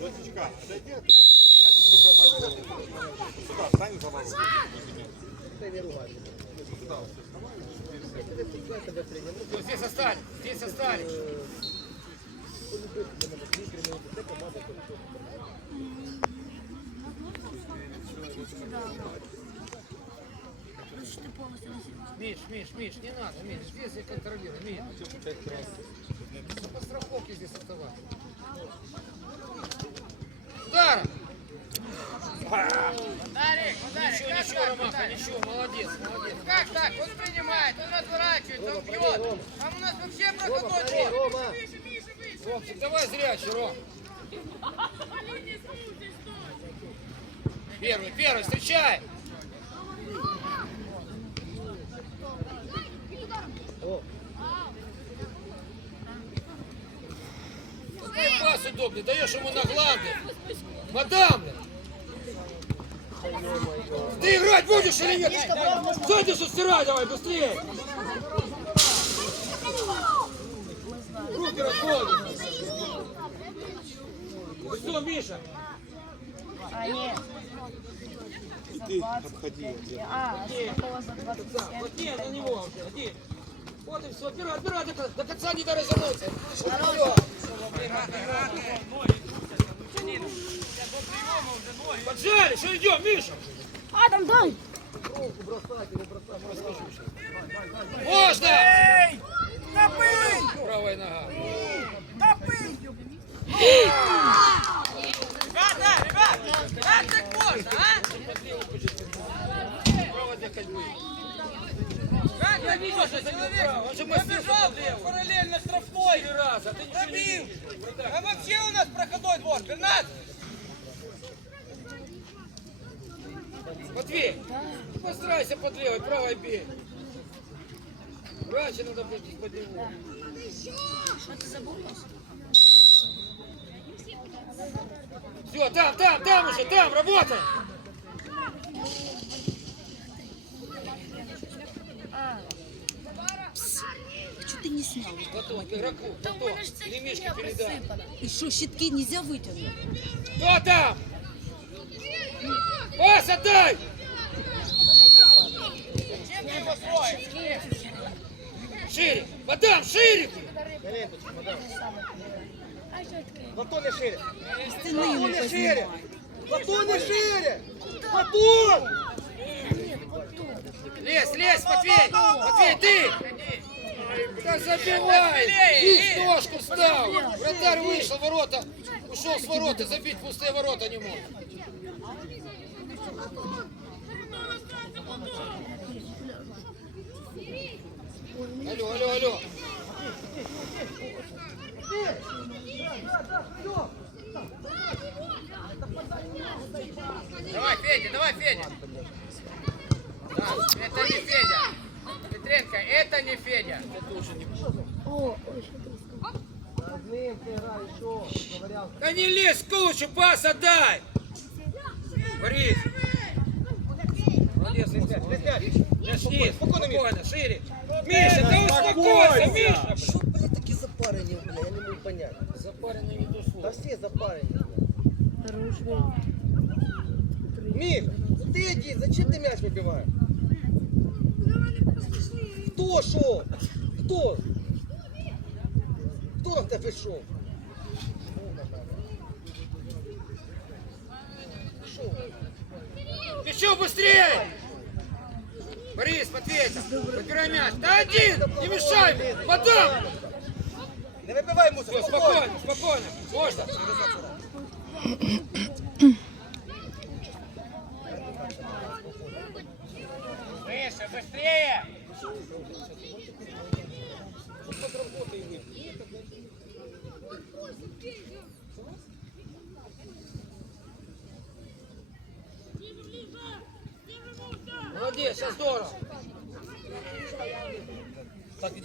Дочечка, зайди оттуда, бо сейчас мячик только так. Сюда, встань за ворот. Вот здесь остались, здесь остались. Миш, Миш, Миш, не надо, Миш, здесь я контролирую, Миш. По страховке здесь оставаться. Удар! Дарик, Дарик, Ничего, как ничего, так, Ромаха, Дарик? ничего, молодец, молодец. Как так? Он принимает, он разворачивает, он бьет. Там у нас вообще двор. Рома, Ромчик, давай зрячий, Ром. Первый, первый, встречай! Дай пас удобный, даешь ему на гланды. Мадам! Ты играть будешь или нет? Ты стирай давай, быстрее! Руки расходят. Что, Миша? А, нет. Ты обходи. А, за 27? Вот нет, на него. Вот и все. Отбирай, отбирай до, конца не дай развернуться. Поджали, что идем, Миша? Адам, дай! Можно! Правая нога. Ребята, ребят, как так можно, а? Право для ходьбы. Как так можно? Человек побежал под параллельно штрафной. Три раза, ты ничего не Пробил. видишь. А вообще у нас проходной двор, Бернат. Матвей, постарайся под левой, правой бей. Раньше надо быть из-под него. Все, там, там, там уже, там, работай. Что ты не снял? К игроку, или Мишке передай. И что, щитки нельзя вытянуть? Кто там? Пас отдай! Чем ты его строишь? Шире! Мадам, шире! Платон не шире. Не шире. шире. Платон! Лезь, лезь, Матвей! Матвей, ты! Да забивай! Ты ножку встал! Вратарь вышел, ворота! Ушел с ворота, забить пустые ворота не мог. Алло, алло, алло! Давай, Федя, давай, Федя. Да, это не Федя. Петренко, это не Федя. Одним ты граєш, що? Говоряв. Да не лезь в кучу, пас отдай! Борис! Молодец, Начни, спокойно, шире. Миша, да успокойся, Миша! Що, блядь, такі запарені, бля, я не можу понять. Запаренный не до Та слова. всі запарені, бля. Міг, ну ти іди, зачем ти м'яч вибиваєш? Хто що? Хто? Хто на тебе йшов? Еще быстрее! Борис, Матвей, подбирай мяч. Да один, не мешай! Потом! Не вибивай мусор, спокойно, спокойно. Можно. работы сейчас здорово.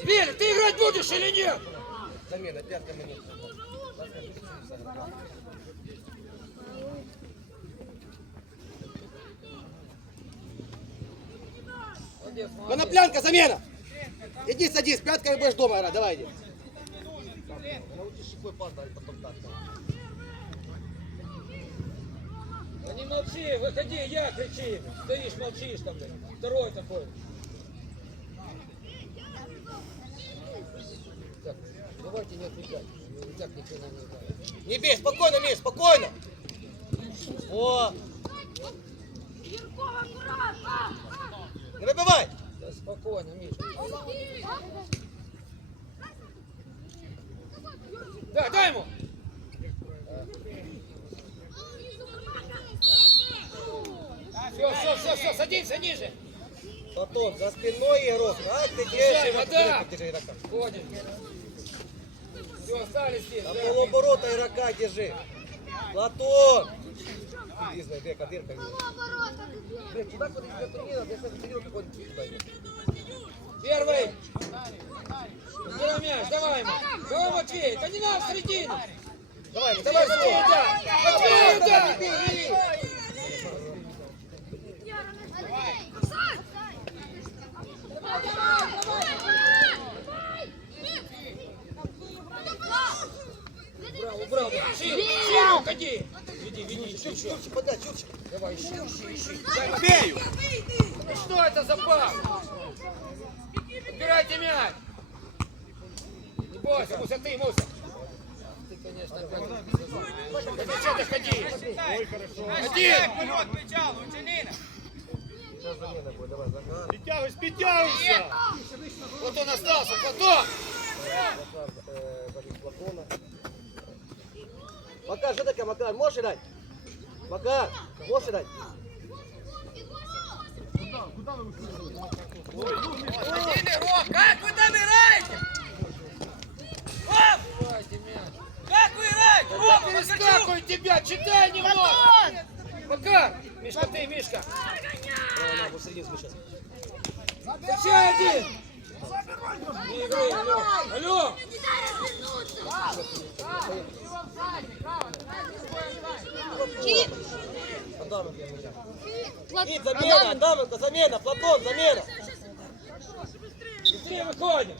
Верь, ты играть будешь или нет? Замена, пятка мне. Коноплянка, замена! Иди садись, пятками будешь дома играть, давай иди. Да не молчи, выходи, я кричи. Стоишь, молчишь там, блядь. Второй такой. Так, давайте не отвлекать. И так ничего не знаю. Не бей, спокойно, Миш, спокойно. О, не выбивай. Да спокойно, Миш. Да, дай ему. Все, все, все, все, садись, садись же. Потом за спиной игрок. Как ты держишь? вода. Держи игрока. Ходим. Все, остались здесь. На да. полуоборота игрока держи. Платон. Иди, знай, дырка, дырка. Блин, туда куда тебе тренировал, я сам тренировал какой-нибудь туда иди. Первый. Забирай мяч, давай ему. Давай, Матвей, да не надо в середину. Давай, давай, Матвей, да. Матвей, да. Убрал, убрал. Шире, шире уходи. Веди, веди, еще, еще. Чурчик. Давай, ищи, ищи, ищи. Бею! Ну что это за пас? Убирайте мяч. Не бойся, Муся, ты, Муся. Ты, конечно, опять. Да что ты ходи? Ой, хорошо. Один. Вперед, давай, Захар. Підтягуйся, підтягуйся! Платон остался, Платон. Э, Борис Платона. Макар, что такое, Макар, можешь играть? Макар, можешь играть? Один игрок! Как вы там играете? Оп! Давайте мяч. Оп, Макарчук! перескакивай тебя, читай немного. Пока. Мишка, ты, Мишка. Давай, на, посерединку сейчас. Встречай один. Не играй, алло. Алло. Адаменко меня. Кит, замена, Адаменко, замена, Платон, замена. Быстрее выходим.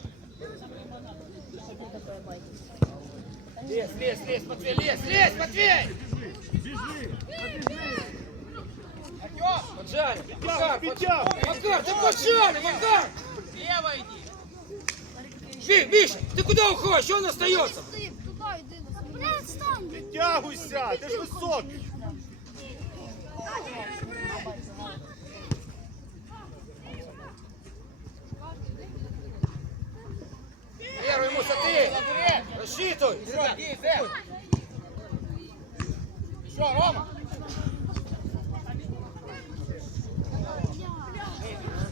Лезь, лезь, лезь, Матвей, лезь, лезь, Матвей! Поджарим, Макар, Пятяк, поджарим. Макар, ты поджарим, Макар! Слева иди! Ми- Миша, ты куда уходишь? Он остается. Підтягуйся! Ти ж високий! Первый Муса, ты! Зэ! Еще, Рома!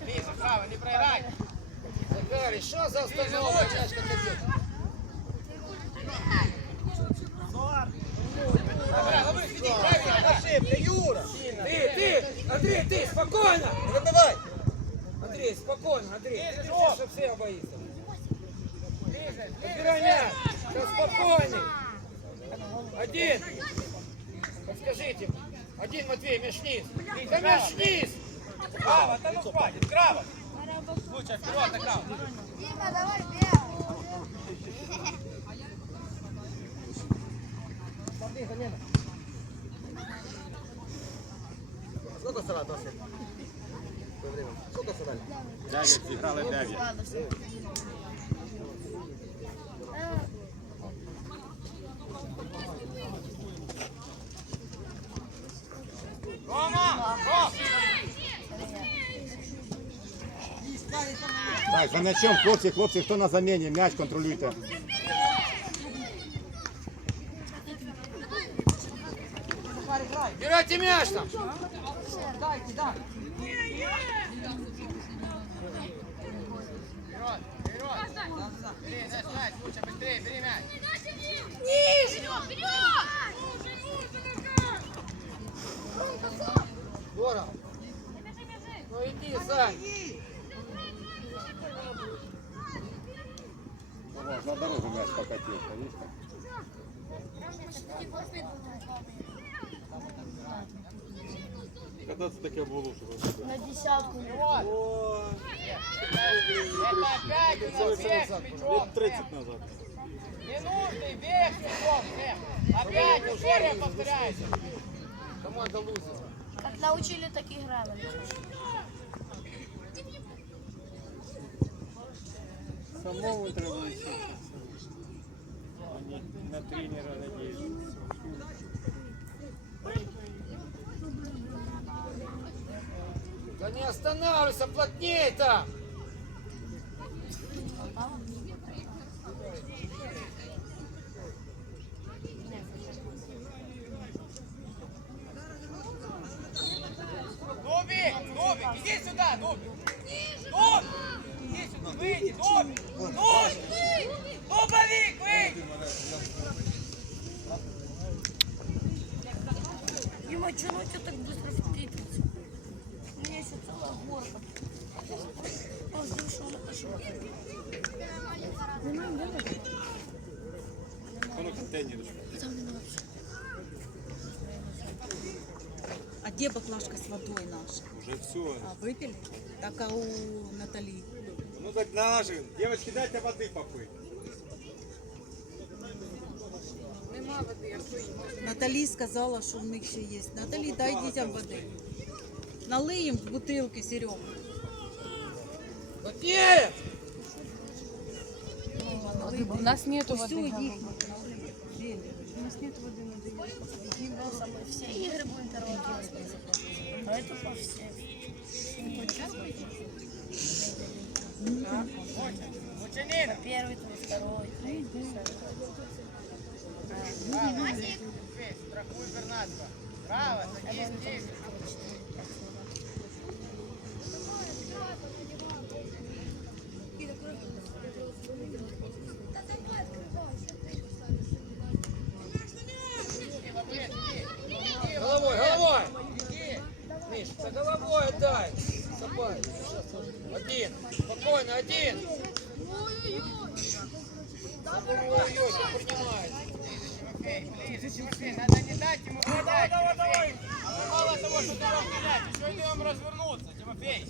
Ближе, право, не проиграй! Захарий, что за остановка? Ошибка, Юра. Ты, ты, Андрей, ты, спокойно! Не выбивай. Андрей, спокойно, Андрей. Ты чтобы все боится. Убирай мяч. Да спокойней. Один. Подскажите. Один, Матвей, мяч вниз. Да мяч вниз. Право, да ну хватит, право! Лучше вперед, на право! Смотри, замена. Сколько сыграли, Василь? В то время. Сколько сыграли? Дев'ять, зіграли дев'ять. м'ячом, хлопці, хлопці, хто на заміні? М'яч контролюйте. Убирайте мяч там. Вперед, вперед! Бери, Зэ, мяч, лучше, быстрее, бери мяч! Здорово. Ну иди, Сань. На дорогу м'яч покатився, видиш? Коли це таке було? На десятку. Опять у нас бег с мячом, 30 назад. Ненужный бег с мячом, Сэм. Опять история повторяется. Команда лузер. Как научили, так и играем. Самому треба вчитися. А не на тренера надіятися. Да не останавливайся, плотнее там. Дубик, Дубик, иди сюда, Дубик. Дуб! Иди сюда, выйди, Дубик. Дуб! Дубовик, выйди! Дима, что тебя так быстро впитывается? У меня еще целая горка. Он что напишу. Воно контейнер. А где баклажка с водой наша? Уже все. А, выпили? Так, а у Натали? Ну так наши. Девочки, дайте воды попить. Наталі сказала, що в них ще є. Наталі, дай дітям води. Налий їм в бутилки, Серега. Плотнее! У нас нету Ось воды. їх. Мы все игры будем второго делать. Поэтому по всем. Лучанина, Первый, то второй, третий. страхуй Бернацко. Право, садись, садись. Головой, головой! Миш, за головой отдай! Собай. Один. Спокойно, один. Ой-ой-ой, как принимает. Тимофей, ближе, Тимофей, надо не дать ему продать, Тимофей. Мало того, что ты его стрелять, еще и даем развернуться, Тимофей.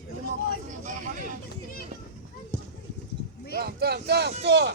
Там, там, там, кто?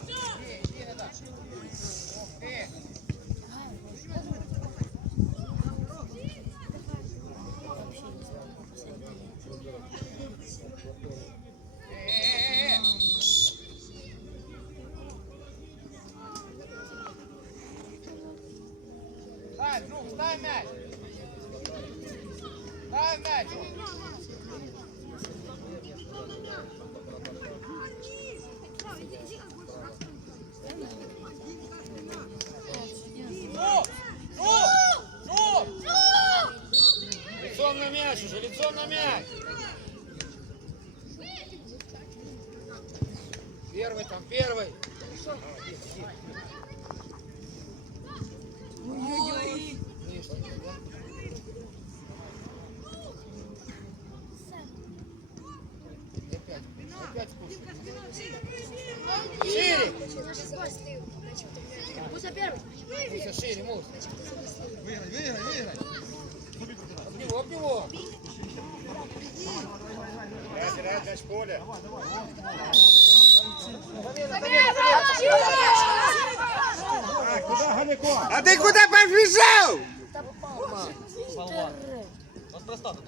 Мяч уже, лицом на мяч. Первый там, первый. Опять, опять. Шире! Пусть первый. Муся, шире, Мусь. Выиграй, выиграй, выиграй. Об него, об него. Теряет мяч в поле. А ты куда побежал?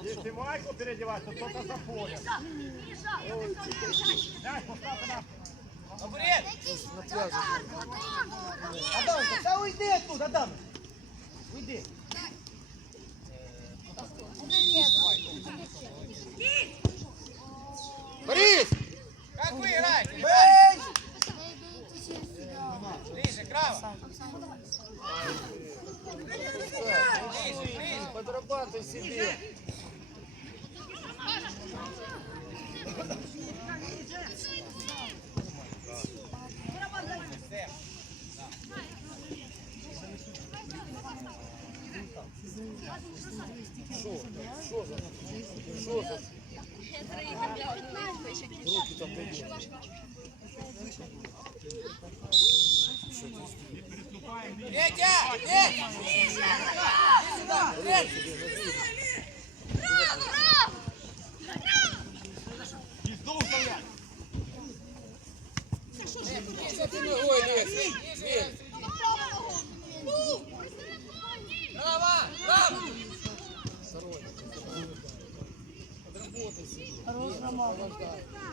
Если майку переодевать, то кто-то за поле. Табурет! Адамка, та уйди оттуда, Адам. Уйди. Борис! Как вы играете? Крава! Ближе, ближе! Подрабатывай себе. arkadaşlar.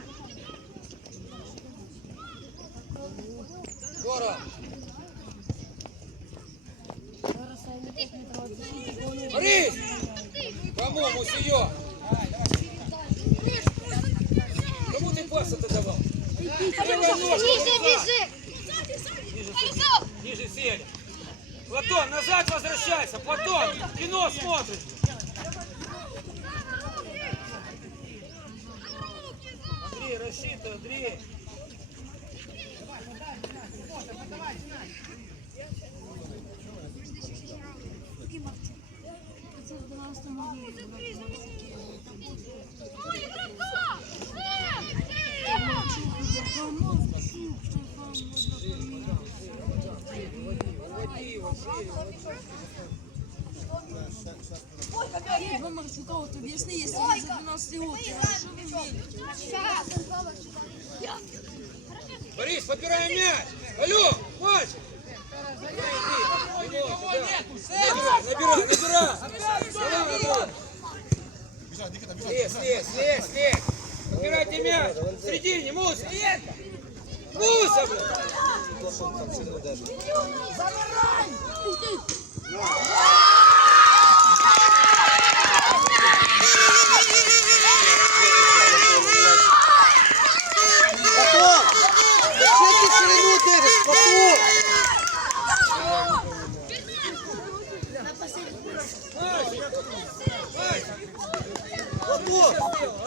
Андрей, рассчитай, Андрей. Вы Марчука, вот объясни, если вы за 12 год, что вы умели? Борис, подбираем мяч. Алло. Иди, Набирай, набирай. Лезь, лезь, лезь, лезь. Подбирайте мяч. В середине, Муса. Муса, блин. Платон! Зачем ты ширину держишь? Платон! Платон!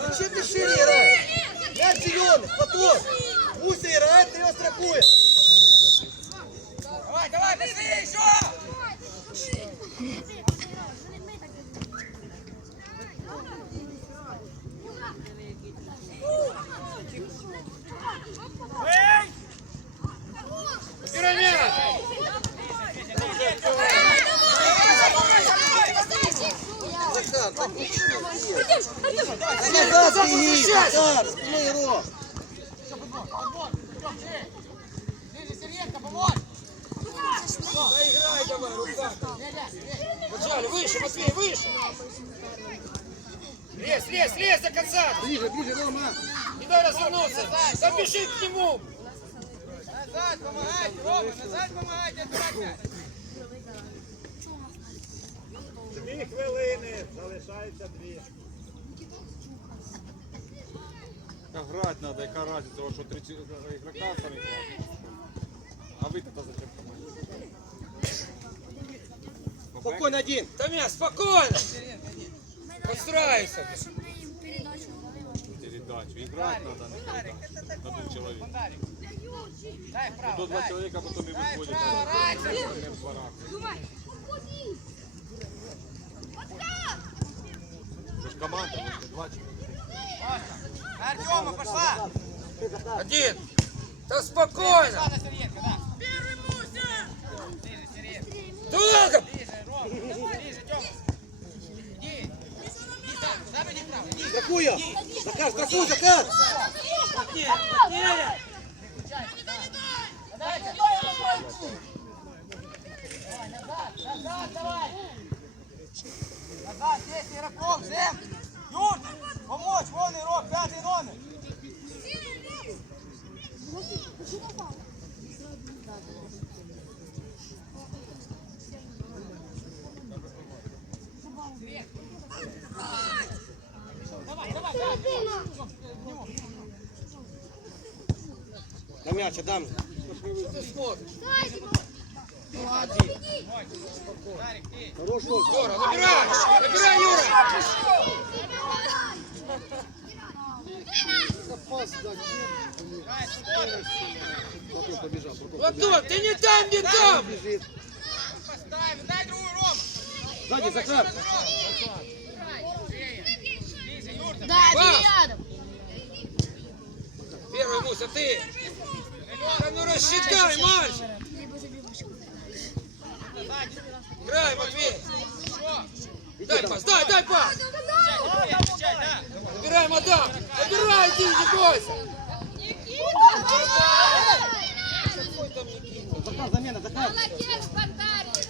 Зачем ты шире играешь? Мяч зеленый! Платон! Муся играет, ты его страхуешь! Давай, давай, быстрее еще! Подбирай мяч. Захар, так ничего нет. Назад беги! Захар, спиной Поиграй давай, руками. Поджали, выше, Матвей, выше. Лезь, лезь, лезь до конца. Ближе, ближе, Рома! Не дай развернуться. Забежи к нему. Назад помогайте, Рома, назад помогайте, отбирать Дві хвилини, залишається дві. Та грати треба, яка разниця, того, що три чи- ігрока самі грати. А ви то зачем команді? Спокойно один! Томя, спокойно. Подстраивайся. Передачу. Іграти треба, не передачу. На двох чоловік. Дарик. Дай вправо, До два дай. чоловіка потім і виходять. право, а Райчик. не в барак. Це ж команда, ви ж два чоловіка. Артема пошла! Один. Да спокойно. Сергеенко, да. Ниже, Сергеенко. Долго. Ближе, Рома. Ближе, Тёма. Иди. Иди сам. Сам иди вправо. Иди. Страхуй его! Захар, страхуй, Захар! Давай, назад, назад, давай. Назад, здесь игроков, Зем. На мяч, Адам! Ты смотришь. Дарик, ты. Хорош. Здорово. Набирай. Набирай, Юра. Побежал, Платон ты не там, не там. Поставь, дай другую, Ром. Сзади, Захар! Да, не рядом. Первый Муса, ты. Да ну мальчик. сзади. Играй, Матвей. Дай пас, дай, дай пас. Набирай, мадам. Набирай, иди, не бойся. замена, Захар. Молодец, Богдан!